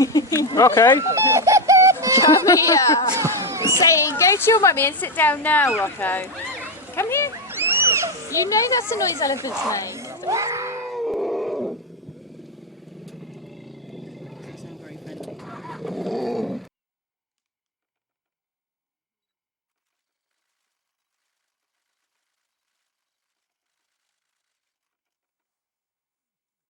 Okay. Come here. Saying, go to your mummy and sit down now, Rocco. Come here. You know that's the noise elephants make.